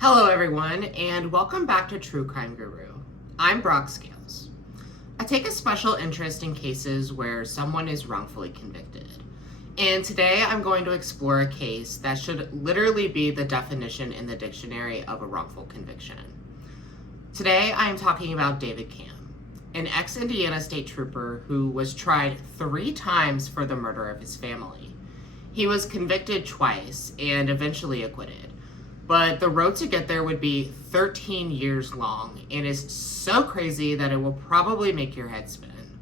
Hello everyone, and welcome back to True Crime Guru. I'm Brock Scales. I take a special interest in cases where someone is wrongfully convicted. And today I'm going to explore a case that should literally be the definition in the dictionary of a wrongful conviction. Today I am talking about David Camm, an ex-Indiana state trooper who was tried 3 times for the murder of his family. He was convicted twice and eventually acquitted. But the road to get there would be 13 years long and is so crazy that it will probably make your head spin.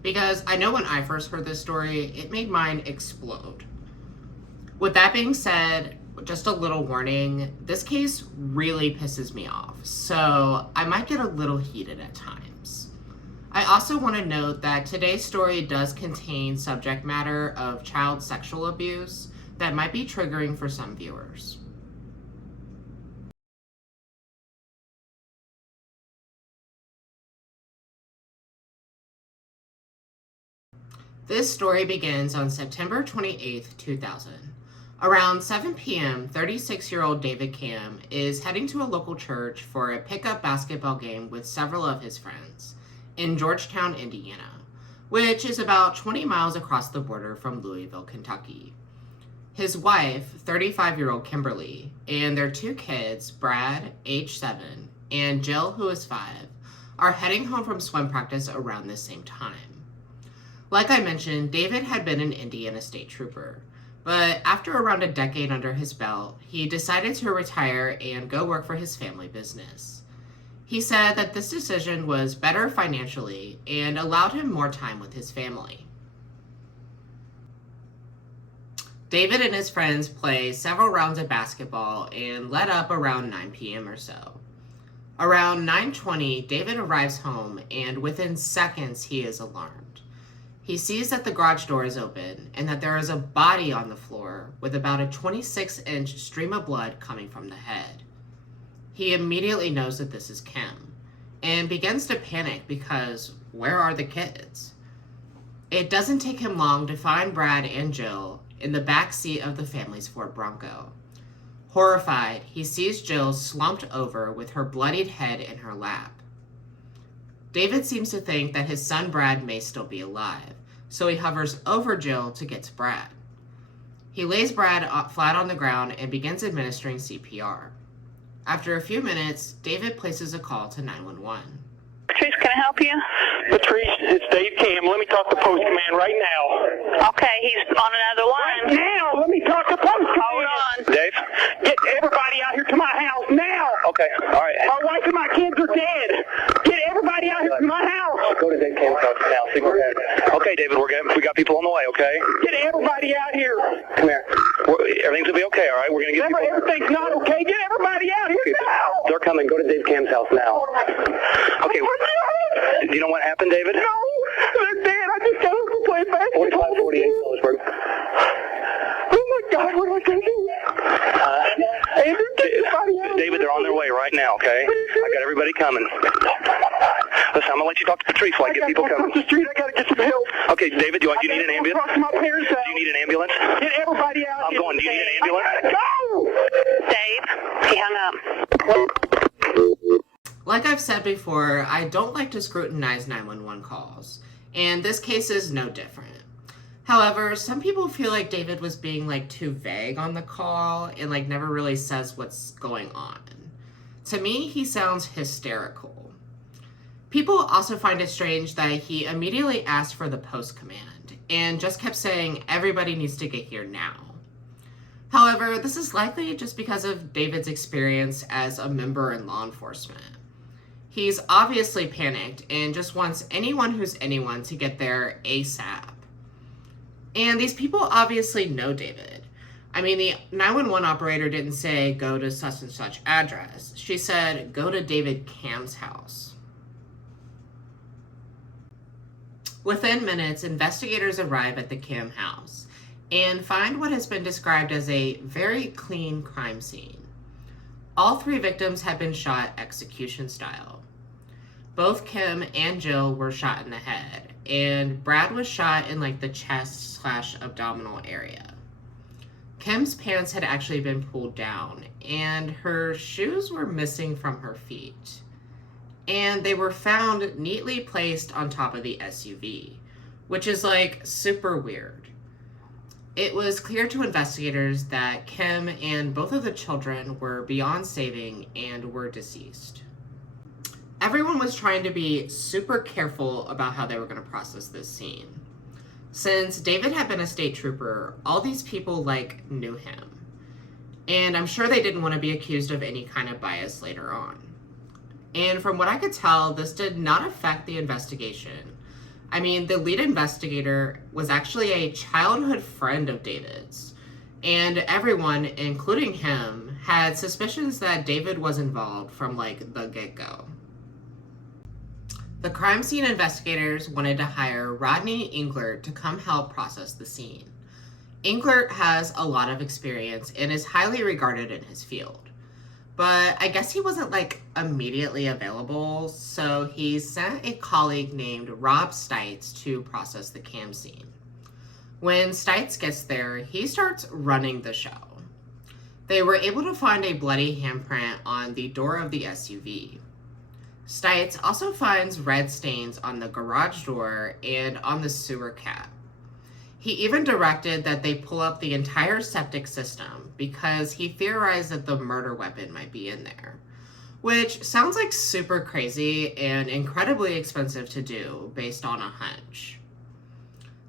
Because I know when I first heard this story, it made mine explode. With that being said, just a little warning, this case really pisses me off, so I might get a little heated at times. I also want to note that today's story does contain subject matter of child sexual abuse that might be triggering for some viewers. This story begins on September 28, 2000. Around 7 p.m., 36-year-old David Camm is heading to a local church for a pickup basketball game with several of his friends in Georgetown, Indiana, which is about 20 miles across the border from Louisville, Kentucky. His wife, 35-year-old Kimberly, and their 2 kids, Brad, age 7, and Jill, who is 5, are heading home from swim practice around the same time. Like I mentioned, David had been an Indiana state trooper, but after around a decade under his belt, he decided to retire and go work for his family business. He said that this decision was better financially and allowed him more time with his family. David and his friends play several rounds of basketball and let up around 9 p.m. or so. Around 9:20, David arrives home, and within seconds he is alarmed. He sees that the garage door is open and that there is a body on the floor with about a 26-inch stream of blood coming from the head. He immediately knows that this is Kim and begins to panic because where are the kids? It doesn't take him long to find Brad and Jill in the back seat of the family's Ford Bronco. Horrified, he sees Jill slumped over with her bloodied head in her lap. David seems to think that his son Brad may still be alive, so he hovers over Jill to get to Brad. He lays Brad flat on the ground and begins administering CPR. After a few minutes, David places a call to 911. Patrice, can I help you? Patrice, it's Dave Camm. Let me talk to Post Command right now. Okay, he's on another line. Right now, let me talk to Post Command. Hold on. Dave? Get everybody out here to my house now. Okay, all right. My wife and my kids are dead. Get everybody out here to my house. Go to Dave Camm's house now. Okay, David, we got people on the way, okay? Get everybody out here. Come here. Everything's going to be okay, all right? We're going to get people. Everything's not okay. Get everybody out here now. They're coming. Go to Dave Camm's house now. Okay. Do you know what happened, David? No, they're dead. I just got them to play basketball. 45-48 Phillipsburg. Oh my God, what am I going to do? David, they're on their way right now, okay? I got everybody coming. Listen, I'm going to let you talk to Patrice while I get people coming. The street, I got to get some help. Okay, David, do you need an ambulance? My parents' house. Do you need an ambulance? Get everybody out. I'm going. Do you need an ambulance? Go! Dave, he hung up. Like I've said before, I don't like to scrutinize 911 calls, and this case is no different. However, some people feel like David was being too vague on the call and never really says what's going on. To me, he sounds hysterical. People also find it strange that he immediately asked for the post command and just kept saying everybody needs to get here now. However, this is likely just because of David's experience as a member in law enforcement. He's obviously panicked and just wants anyone who's anyone to get there ASAP. And these people obviously know David. I mean, the 911 operator didn't say, go to such and such address. She said, go to David Camm's house. Within minutes, investigators arrive at the Camm house and find what has been described as a very clean crime scene. All 3 victims had been shot execution style. Both Kim and Jill were shot in the head, and Brad was shot in the chest/abdominal area. Kim's pants had actually been pulled down, and her shoes were missing from her feet. And they were found neatly placed on top of the SUV, which is like super weird. It was clear to investigators that Kim and both of the children were beyond saving and were deceased. Everyone was trying to be super careful about how they were going to process this scene. Since David had been a state trooper, all these people knew him. And I'm sure they didn't want to be accused of any kind of bias later on. And from what I could tell, this did not affect the investigation. I mean, the lead investigator was actually a childhood friend of David's. And everyone, including him, had suspicions that David was involved from the get-go. The crime scene investigators wanted to hire Rodney Englert to come help process the scene. Englert has a lot of experience and is highly regarded in his field. But I guess he wasn't immediately available, so he sent a colleague named Rob Stites to process the cam scene. When Stites gets there, he starts running the show. They were able to find a bloody handprint on the door of the SUV. Stites also finds red stains on the garage door and on the sewer cap. He even directed that they pull up the entire septic system because he theorized that the murder weapon might be in there, which sounds super crazy and incredibly expensive to do based on a hunch.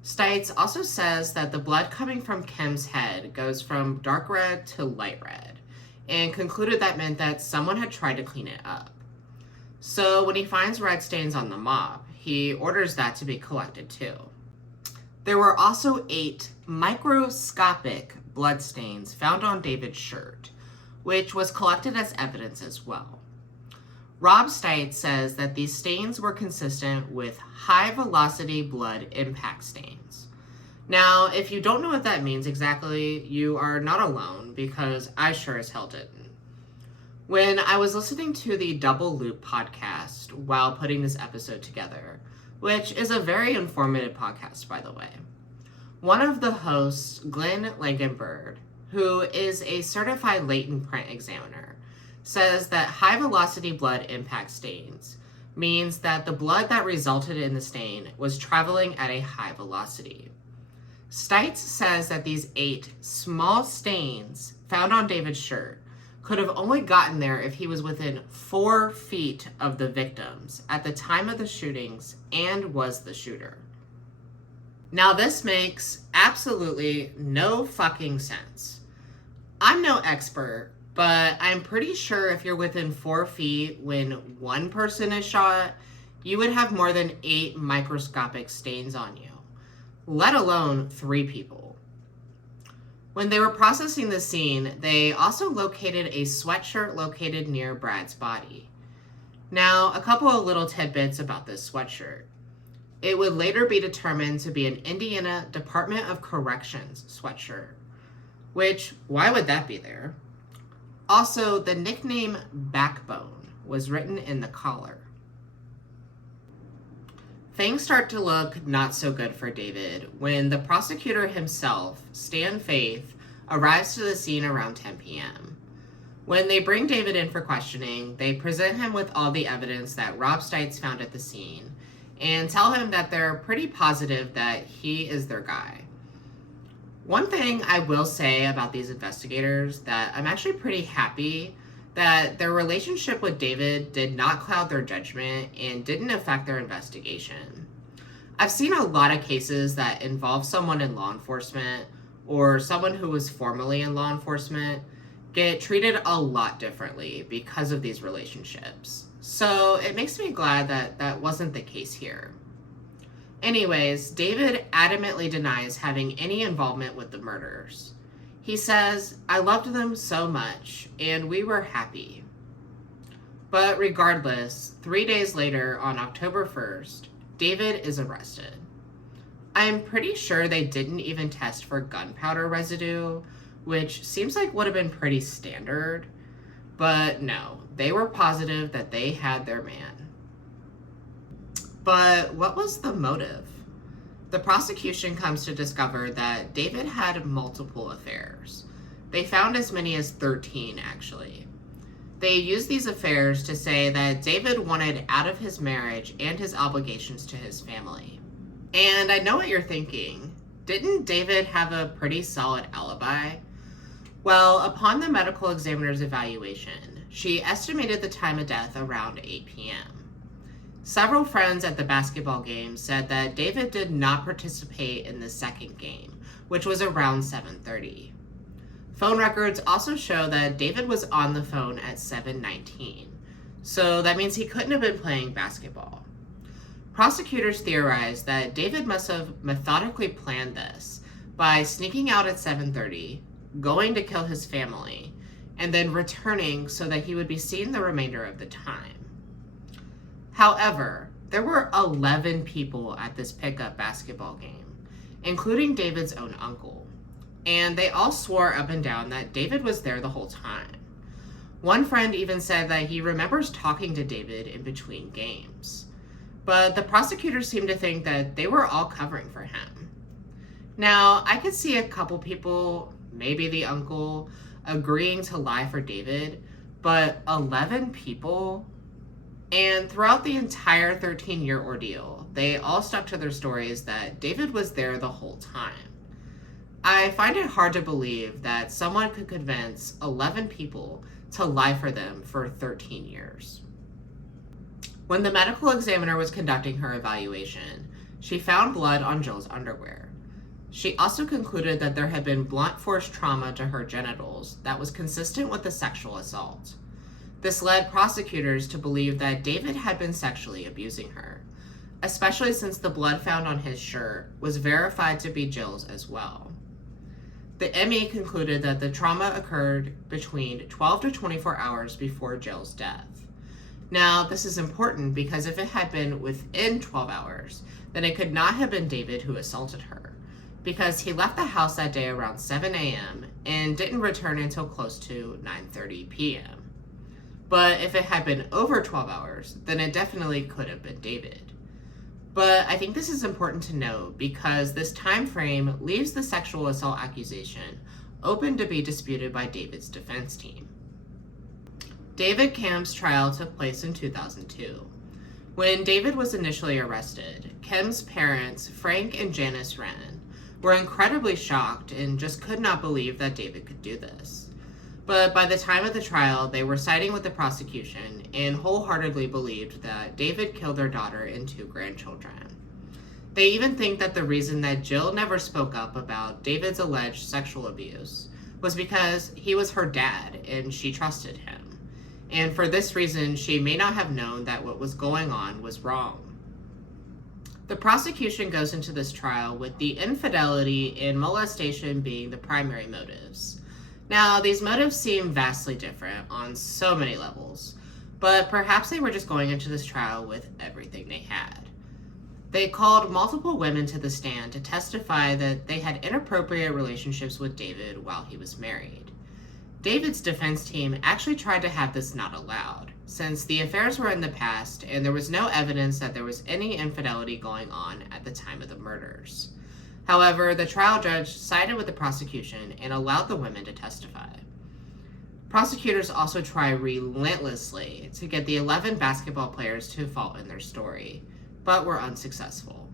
Stites also says that the blood coming from Kim's head goes from dark red to light red, and concluded that meant that someone had tried to clean it up. So when he finds red stains on the mop, he orders that to be collected too. There were also 8 microscopic blood stains found on David's shirt, which was collected as evidence as well. Rob Stites says that these stains were consistent with high-velocity blood impact stains. Now, if you don't know what that means exactly, you are not alone, because I sure as hell didn't. When I was listening to the Double Loop podcast while putting this episode together, which is a very informative podcast, by the way, one of the hosts, Glenn Langenberg, who is a certified latent print examiner, says that high-velocity blood impact stains means that the blood that resulted in the stain was traveling at a high velocity. Stites says that these 8 small stains found on David's shirt could have only gotten there if he was within 4 feet of the victims at the time of the shootings and was the shooter. Now this makes absolutely no fucking sense. I'm no expert, but I'm pretty sure if you're within 4 feet when one person is shot, you would have more than 8 microscopic stains on you, let alone 3 people. When they were processing the scene, they also located a sweatshirt located near Brad's body. Now, a couple of little tidbits about this sweatshirt. It would later be determined to be an Indiana Department of Corrections sweatshirt, which, why would that be there? Also, the nickname Backbone was written in the collar. Things start to look not so good for David when the prosecutor himself, Stan Faith, arrives to the scene around 10 p.m. When they bring David in for questioning, they present him with all the evidence that Rob Stites found at the scene and tell him that they're pretty positive that he is their guy. One thing I will say about these investigators that I'm actually pretty happy that their relationship with David did not cloud their judgment and didn't affect their investigation. I've seen a lot of cases that involve someone in law enforcement or someone who was formerly in law enforcement get treated a lot differently because of these relationships. So it makes me glad that that wasn't the case here. Anyways, David adamantly denies having any involvement with the murders. He says, "I loved them so much, and we were happy." But regardless, 3 days later, on October 1st, David is arrested. I'm pretty sure they didn't even test for gunpowder residue, which seems like would have been pretty standard. But no, they were positive that they had their man. But what was the motive? The prosecution comes to discover that David had multiple affairs, They found as many as 13, actually. They used these affairs to say that David wanted out of his marriage and his obligations to his family. And I know what you're thinking. Didn't David have a pretty solid alibi? Well, upon the medical examiner's evaluation, she estimated the time of death around 8 p.m. Several friends at the basketball game said that David did not participate in the second game, which was around 7:30. Phone records also show that David was on the phone at 7:19, so that means he couldn't have been playing basketball. Prosecutors theorized that David must have methodically planned this by sneaking out at 7:30, going to kill his family, and then returning so that he would be seen the remainder of the time. However, there were 11 people at this pickup basketball game, including David's own uncle, and they all swore up and down that David was there the whole time. One friend even said that he remembers talking to David in between games, but the prosecutors seemed to think that they were all covering for him. Now, I could see a couple people, maybe the uncle, agreeing to lie for David, but 11 people? And throughout the entire 13-year ordeal, they all stuck to their stories that David was there the whole time. I find it hard to believe that someone could convince 11 people to lie for them for 13 years. When the medical examiner was conducting her evaluation, she found blood on Jill's underwear. She also concluded that there had been blunt force trauma to her genitals that was consistent with the sexual assault. This led prosecutors to believe that David had been sexually abusing her, especially since the blood found on his shirt was verified to be Jill's as well. The ME concluded that the trauma occurred between 12 to 24 hours before Jill's death. Now, this is important because if it had been within 12 hours, then it could not have been David who assaulted her, because he left the house that day around 7 a.m. and didn't return until close to 9:30 p.m. But if it had been over 12 hours, then it definitely could have been David. But I think this is important to note because this time frame leaves the sexual assault accusation open to be disputed by David's defense team. David Camm's trial took place in 2002. When David was initially arrested, Camm's parents, Frank and Janice Wren, were incredibly shocked and just could not believe that David could do this. But by the time of the trial, they were siding with the prosecution and wholeheartedly believed that David killed their daughter and 2 grandchildren. They even think that the reason that Jill never spoke up about David's alleged sexual abuse was because he was her dad and she trusted him. And for this reason, she may not have known that what was going on was wrong. The prosecution goes into this trial with the infidelity and molestation being the primary motives. Now, these motives seem vastly different on so many levels, but perhaps they were just going into this trial with everything they had. They called multiple women to the stand to testify that they had inappropriate relationships with David while he was married. David's defense team actually tried to have this not allowed, since the affairs were in the past and there was no evidence that there was any infidelity going on at the time of the murders. However, the trial judge sided with the prosecution and allowed the women to testify. Prosecutors also try relentlessly to get the 11 basketball players to fall in their story, but were unsuccessful.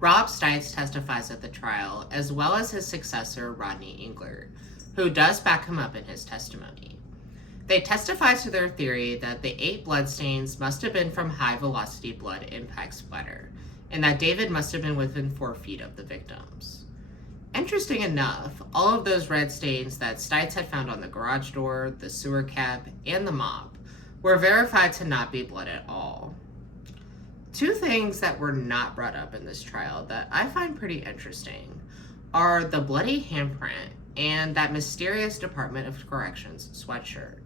Rob Stites testifies at the trial, as well as his successor, Rodney Englert, who does back him up in his testimony. They testify to their theory that the 8 bloodstains must have been from high-velocity blood impact splatter, and that David must have been within 4 feet of the victims. Interesting enough, all of those red stains that Stites had found on the garage door, the sewer cap, and the mop were verified to not be blood at all. 2 things that were not brought up in this trial that I find pretty interesting are the bloody handprint and that mysterious Department of Corrections sweatshirt.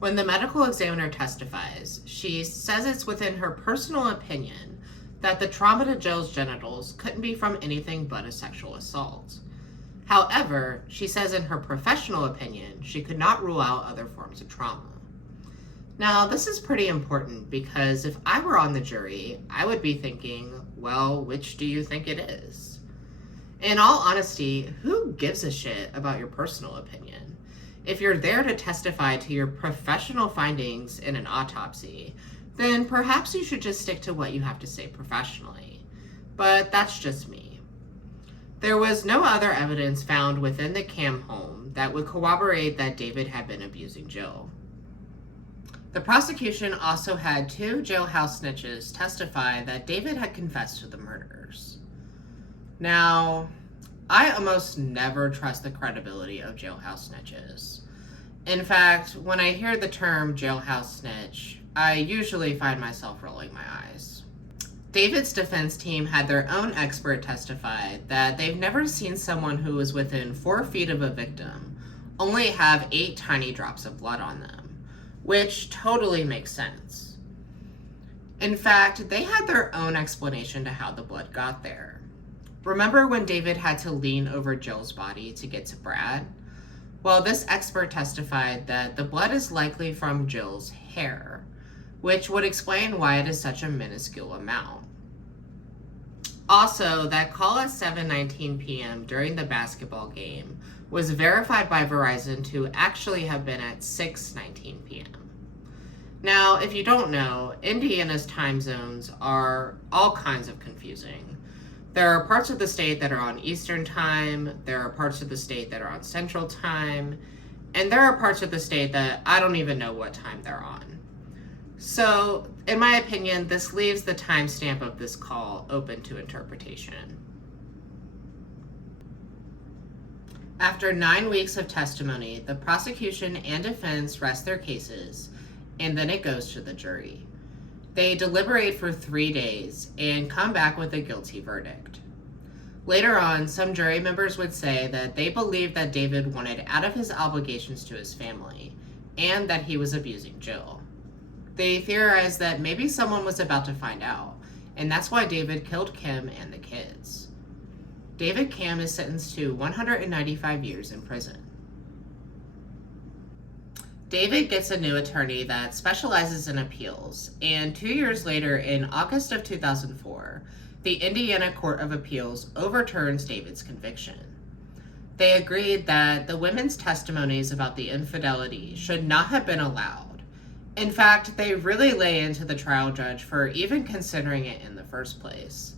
When the medical examiner testifies, she says it's within her personal opinion that the trauma to Jill's genitals couldn't be from anything but a sexual assault. However, she says in her professional opinion, she could not rule out other forms of trauma. Now, this is pretty important because if I were on the jury, I would be thinking, well, which do you think it is? In all honesty, who gives a shit about your personal opinion? If you're there to testify to your professional findings in an autopsy, then perhaps you should just stick to what you have to say professionally. But that's just me. There was no other evidence found within the Camm home that would corroborate that David had been abusing Jill. The prosecution also had 2 jailhouse snitches testify that David had confessed to the murders. Now, I almost never trust the credibility of jailhouse snitches. In fact, when I hear the term jailhouse snitch, I usually find myself rolling my eyes. David's defense team had their own expert testify that they've never seen someone who was within 4 feet of a victim only have 8 tiny drops of blood on them, which totally makes sense. In fact, they had their own explanation to how the blood got there. Remember when David had to lean over Jill's body to get to Brad? Well, this expert testified that the blood is likely from Jill's hair, which would explain why it is such a minuscule amount. Also, that call at 7:19 p.m. during the basketball game was verified by Verizon to actually have been at 6:19 p.m. Now, if you don't know, Indiana's time zones are all kinds of confusing. There are parts of the state that are on Eastern time, there are parts of the state that are on Central time, and there are parts of the state that I don't even know what time they're on. So, in my opinion, this leaves the timestamp of this call open to interpretation. After 9 weeks of testimony, the prosecution and defense rest their cases, and then it goes to the jury. They deliberate for 3 days and come back with a guilty verdict. Later on, some jury members would say that they believed that David wanted out of his obligations to his family, and that he was abusing Jill. They theorized that maybe someone was about to find out, and that's why David killed Kim and the kids. David Camm is sentenced to 195 years in prison. David gets a new attorney that specializes in appeals, and 2 years later, in August of 2004, the Indiana Court of Appeals overturns David's conviction. They agreed that the women's testimonies about the infidelity should not have been allowed. In fact, they really lay into the trial judge for even considering it in the first place.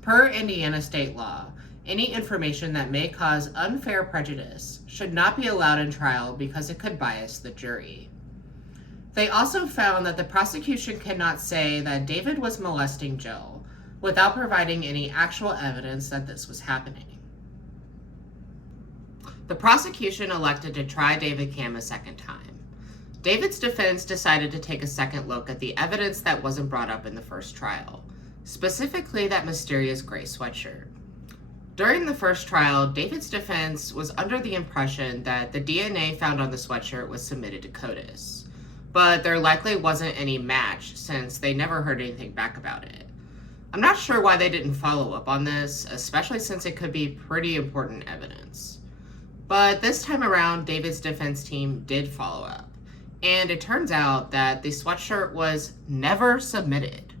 Per Indiana state law, any information that may cause unfair prejudice should not be allowed in trial because it could bias the jury. They also found that the prosecution cannot say that David was molesting Jill without providing any actual evidence that this was happening. The prosecution elected to try David Camm a second time. David's defense decided to take a second look at the evidence that wasn't brought up in the first trial, specifically that mysterious gray sweatshirt. During the first trial, David's defense was under the impression that the DNA found on the sweatshirt was submitted to CODIS, but there likely wasn't any match since they never heard anything back about it. I'm not sure why they didn't follow up on this, especially since it could be pretty important evidence. But this time around, David's defense team did follow up. And it turns out that the sweatshirt was never submitted.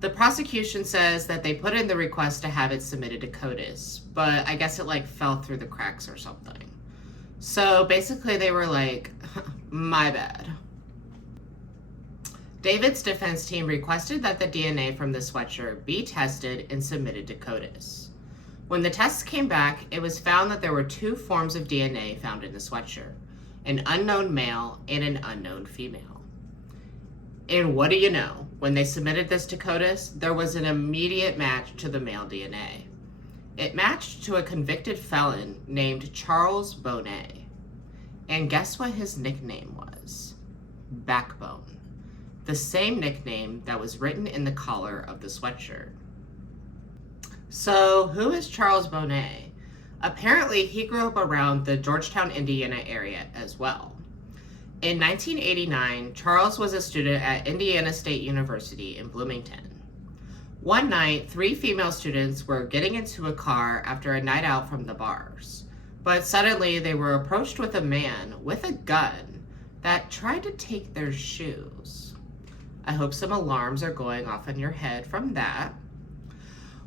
The prosecution says that they put in the request to have it submitted to CODIS, but I guess it fell through the cracks or something. So basically they were like, my bad. David's defense team requested that the DNA from the sweatshirt be tested and submitted to CODIS. When the tests came back, it was found that there were 2 forms of DNA found in the sweatshirt. An unknown male and an unknown female. And what do you know? When they submitted this to CODIS, there was an immediate match to the male DNA. It matched to a convicted felon named Charles Bonet. And guess what his nickname was? Backbone. The same nickname that was written in the collar of the sweatshirt. So, who is Charles Bonet? Apparently, he grew up around the Georgetown, Indiana area as well. In 1989, Charles was a student at Indiana State University in Bloomington. One night, 3 female students were getting into a car after a night out from the bars, but suddenly they were approached with a man with a gun that tried to take their shoes. I hope some alarms are going off in your head from that.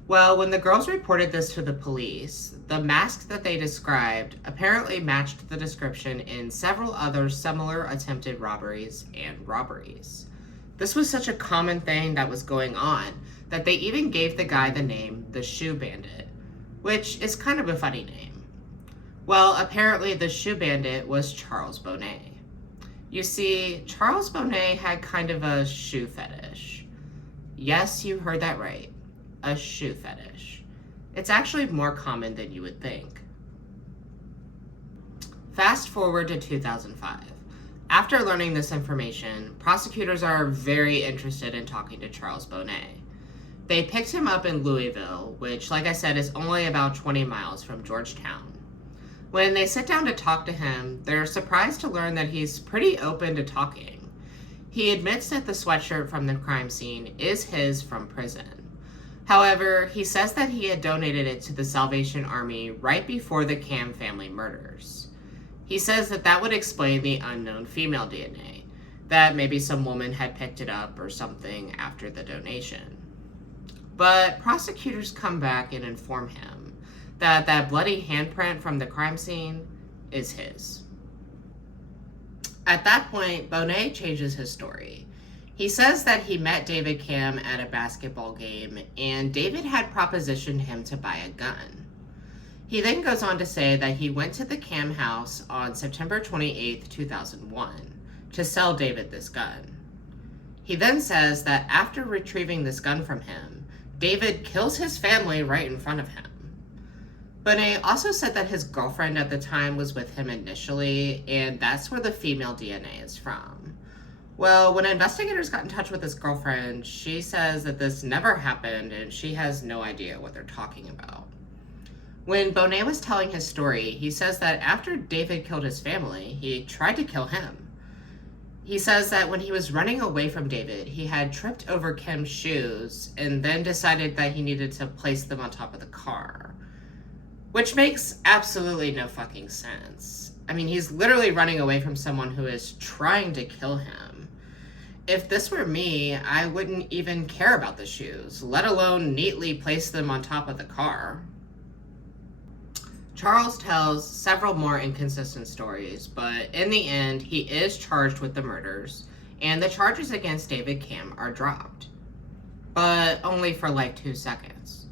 Well, when the girls reported this to the police, the mask that they described apparently matched the description in several other similar attempted robberies and robberies. This was such a common thing that was going on that they even gave the guy the name the Shoe Bandit, which is kind of a funny name. Well, apparently the Shoe Bandit was Charles Bonnet. You see, Charles Bonnet had kind of a shoe fetish. Yes, you heard that right. A shoe fetish. It's actually more common than you would think. Fast forward to 2005. After learning this information, prosecutors are very interested in talking to Charles Bonnet. They picked him up in Louisville, which, like I said, is only about 20 miles from Georgetown. When they sit down to talk to him, they're surprised to learn that he's pretty open to talking. He admits that the sweatshirt from the crime scene is his from prison. However, he says that he had donated it to the Salvation Army right before the Camm family murders. He says that that would explain the unknown female DNA, that maybe some woman had picked it up or something after the donation. But prosecutors come back and inform him that that bloody handprint from the crime scene is his. At that point, Bonnet changes his story. He says that he met David Camm at a basketball game, and David had propositioned him to buy a gun. He then goes on to say that he went to the Camm house on September 28, 2001, to sell David this gun. He then says that after retrieving this gun from him, David kills his family right in front of him. Bonnet also said that his girlfriend at the time was with him initially, and that's where the female DNA is from. Well, when investigators got in touch with his girlfriend, she says that this never happened and she has no idea what they're talking about. When Bonnet was telling his story, he says that after David killed his family, he tried to kill him. He says that when he was running away from David, he had tripped over Kim's shoes and then decided that he needed to place them on top of the car. Which makes absolutely no fucking sense. I mean, he's literally running away from someone who is trying to kill him. If this were me, I wouldn't even care about the shoes, let alone neatly place them on top of the car. Charles tells several more inconsistent stories, but in the end, he is charged with the murders, and the charges against David Camm are dropped. But only for like 2 seconds.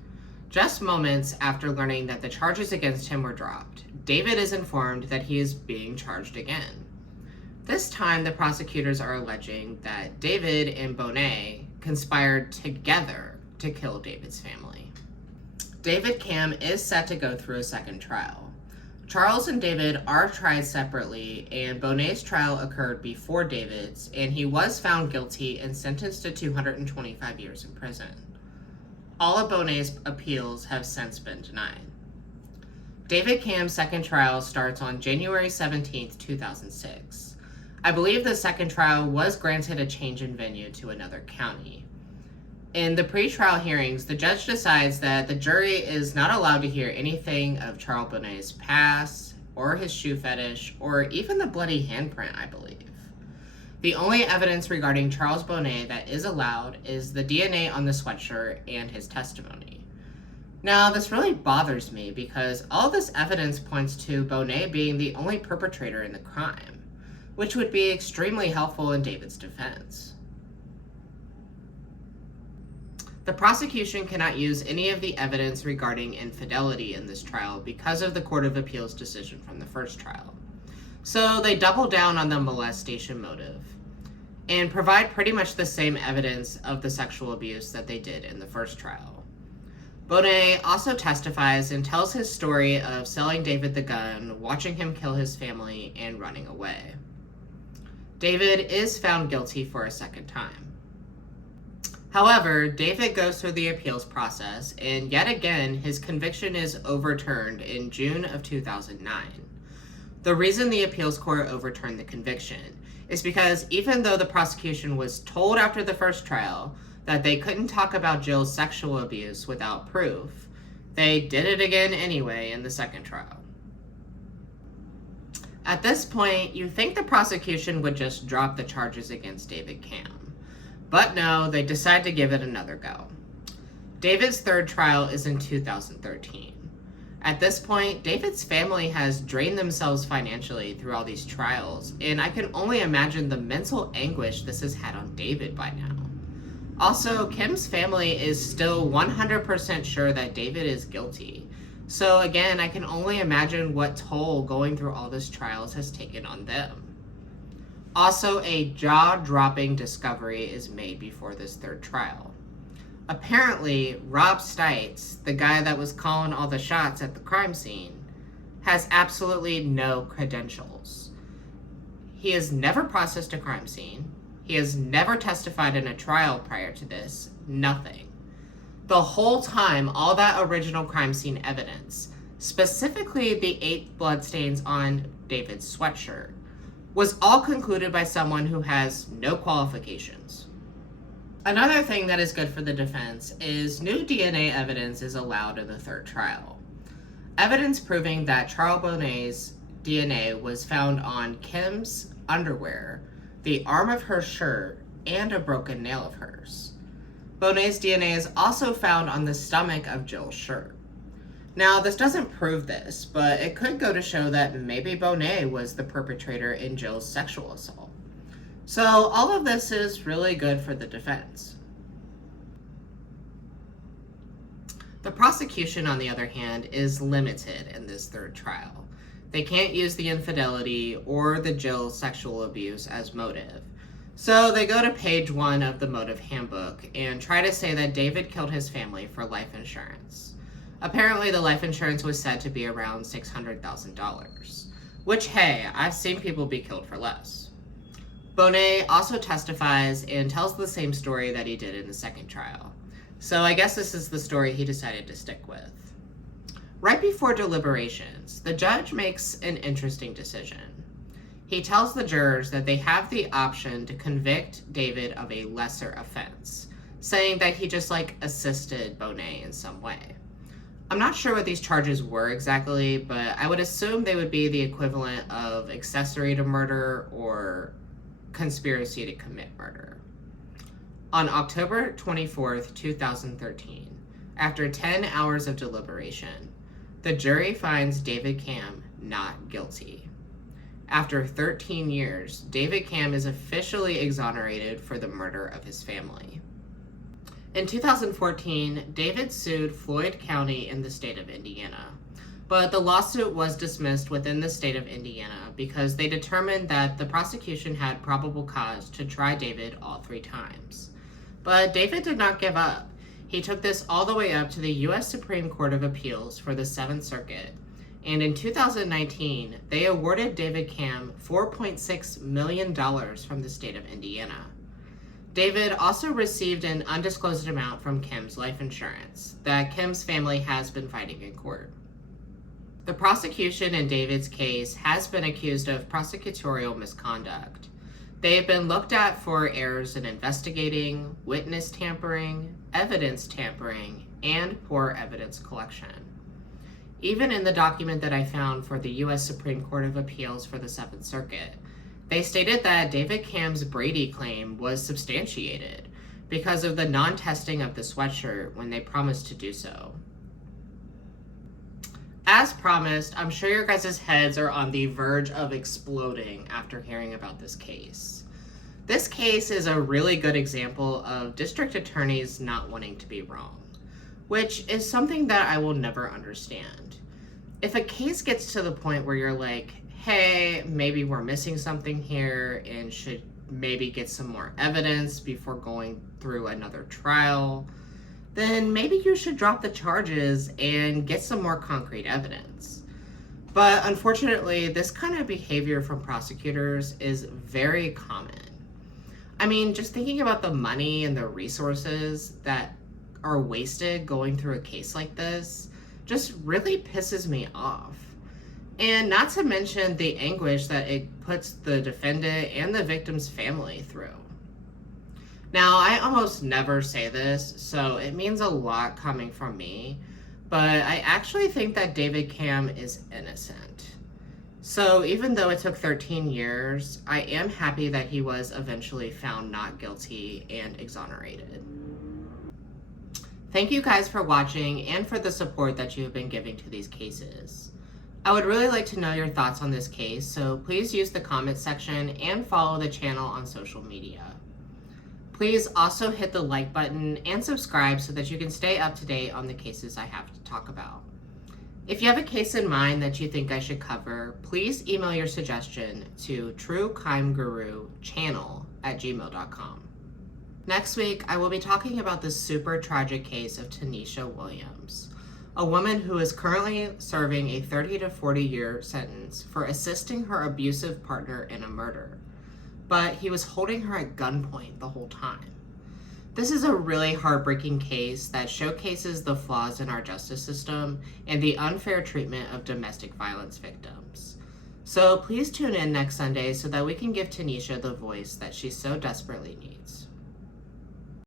Just moments after learning that the charges against him were dropped, David is informed that he is being charged again. This time, the prosecutors are alleging that David and Bonnet conspired together to kill David's family. David Camm is set to go through a second trial. Charles and David are tried separately, and Bonnet's trial occurred before David's, and he was found guilty and sentenced to 225 years in prison. All of Bonnet's appeals have since been denied. David Camm's second trial starts on January 17, 2006. I believe the second trial was granted a change in venue to another county. In the pre-trial hearings, the judge decides that the jury is not allowed to hear anything of Charles Bonnet's past, or his shoe fetish, or even the bloody handprint, I believe. The only evidence regarding Charles Bonnet that is allowed is the DNA on the sweatshirt and his testimony. Now, this really bothers me because all this evidence points to Bonnet being the only perpetrator in the crime, which would be extremely helpful in David's defense. The prosecution cannot use any of the evidence regarding infidelity in this trial because of the Court of Appeals decision from the first trial. So they double down on the molestation motive and provide pretty much the same evidence of the sexual abuse that they did in the first trial. Bonnet also testifies and tells his story of selling David the gun, watching him kill his family, and running away. David is found guilty for a second time. However, David goes through the appeals process, and yet again, his conviction is overturned in June of 2009. The reason the appeals court overturned the conviction is because even though the prosecution was told after the first trial that they couldn't talk about Jill's sexual abuse without proof, they did it again anyway in the second trial. At this point, you think the prosecution would just drop the charges against David Camm. But no, they decide to give it another go. David's third trial is in 2013. At this point, David's family has drained themselves financially through all these trials, and I can only imagine the mental anguish this has had on David by now. Also, Kim's family is still 100% sure that David is guilty. So again, I can only imagine what toll going through all these trials has taken on them. Also, a jaw-dropping discovery is made before this third trial. Apparently, Rob Stites, the guy that was calling all the shots at the crime scene, has absolutely no credentials. He has never processed a crime scene. He has never testified in a trial prior to this. Nothing. The whole time, all that original crime scene evidence, specifically the 8 bloodstains on David's sweatshirt, was all concluded by someone who has no qualifications. Another thing that is good for the defense is new DNA evidence is allowed in the third trial. Evidence proving that Charles Bonnet's DNA was found on Kim's underwear, the arm of her shirt, and a broken nail of hers. Bonnet's DNA is also found on the stomach of Jill's shirt. Now, this doesn't prove this, but it could go to show that maybe Bonnet was the perpetrator in Jill's sexual assault. So all of this is really good for the defense. The prosecution, on the other hand, is limited in this third trial. They can't use the infidelity or the Jill sexual abuse as motive. So they go to page 1 of the motive handbook and try to say that David killed his family for life insurance. Apparently the life insurance was said to be around $600,000, which, hey, I've seen people be killed for less. Bonnet also testifies and tells the same story that he did in the second trial. So I guess this is the story he decided to stick with. Right before deliberations, the judge makes an interesting decision. He tells the jurors that they have the option to convict David of a lesser offense, saying that he just assisted Bonnet in some way. I'm not sure what these charges were exactly, but I would assume they would be the equivalent of accessory to murder or conspiracy to commit murder. On October 24th, 2013, after 10 hours of deliberation, the jury finds David Camm not guilty. After 13 years, David Camm is officially exonerated for the murder of his family. In 2014, David sued Floyd County in the state of Indiana, but the lawsuit was dismissed within the state of Indiana because they determined that the prosecution had probable cause to try David all 3 times. But David did not give up. He took this all the way up to the U.S. Supreme Court of Appeals for the 7th Circuit, and in 2019, they awarded David Camm $4.6 million from the state of Indiana. David also received an undisclosed amount from Kim's life insurance that Kim's family has been fighting in court. The prosecution in David's case has been accused of prosecutorial misconduct. They have been looked at for errors in investigating, witness tampering, evidence tampering, and poor evidence collection. Even in the document that I found for the U.S. Supreme Court of Appeals for the 7th Circuit, they stated that David Camm's Brady claim was substantiated because of the non-testing of the sweatshirt when they promised to do so. As promised, I'm sure your guys' heads are on the verge of exploding after hearing about this case. This case is a really good example of district attorneys not wanting to be wrong, which is something that I will never understand. If a case gets to the point where you're like, hey, maybe we're missing something here and should maybe get some more evidence before going through another trial, then maybe you should drop the charges and get some more concrete evidence. But unfortunately, this kind of behavior from prosecutors is very common. I mean, just thinking about the money and the resources that are wasted going through a case like this just really pisses me off. And not to mention the anguish that it puts the defendant and the victim's family through. Now, I almost never say this, so it means a lot coming from me, but I actually think that David Camm is innocent. So even though it took 13 years, I am happy that he was eventually found not guilty and exonerated. Thank you guys for watching and for the support that you have been giving to these cases. I would really like to know your thoughts on this case, so please use the comment section and follow the channel on social media. Please also hit the like button and subscribe so that you can stay up to date on the cases I have to talk about. If you have a case in mind that you think I should cover, please email your suggestion to truecrimeguruchannel@gmail.com. Next week, I will be talking about the super tragic case of Tanisha Williams, a woman who is currently serving a 30 to 40 year sentence for assisting her abusive partner in a murder, but he was holding her at gunpoint the whole time. This is a really heartbreaking case that showcases the flaws in our justice system and the unfair treatment of domestic violence victims. So please tune in next Sunday so that we can give Tanisha the voice that she so desperately needs.